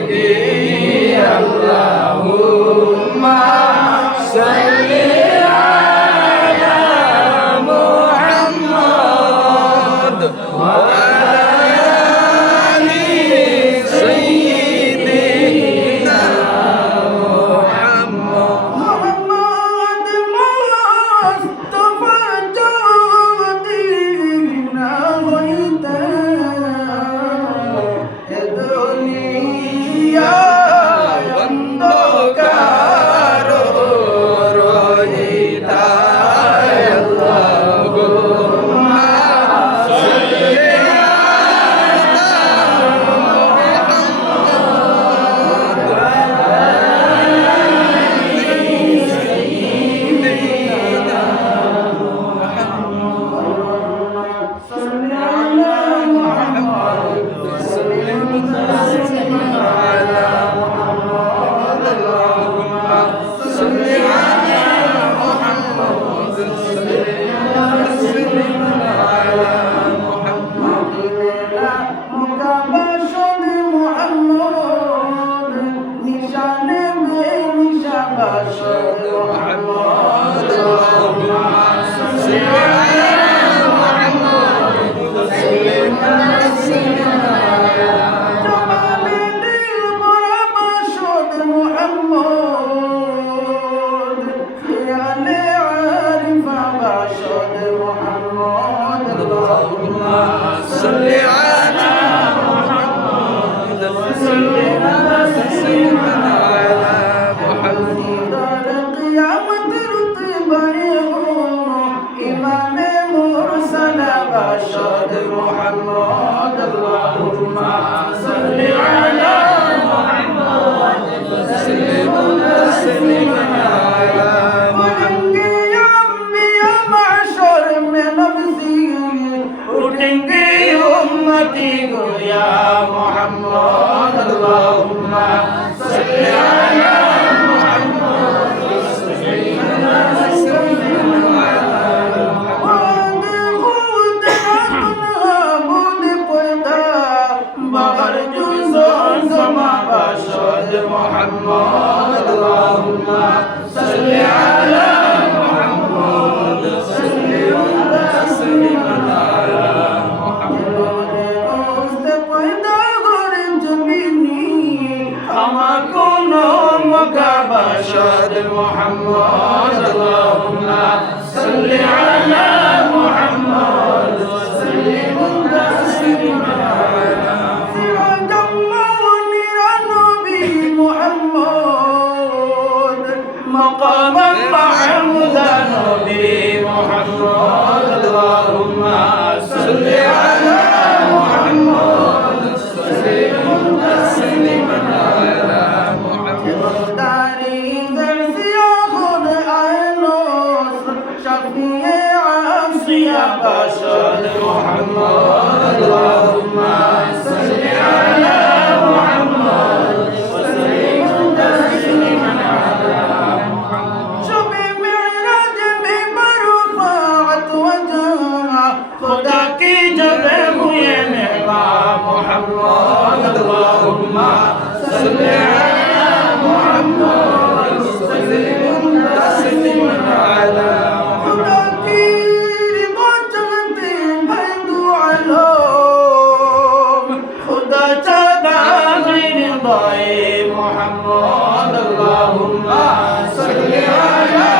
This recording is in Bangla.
বন্দগি আল্লাহুম্মা Yeah. محمد اللهم صل على محمد وسلم تسليما على محمد يا امي يا معشر من نفسي وتنقي امتي يا محمد. محمد اللهم صل على محمد صل وسلم على محمد আমার কোন মকা বাসাদ মোহাম্মদ আল্লাহুম্মা Surya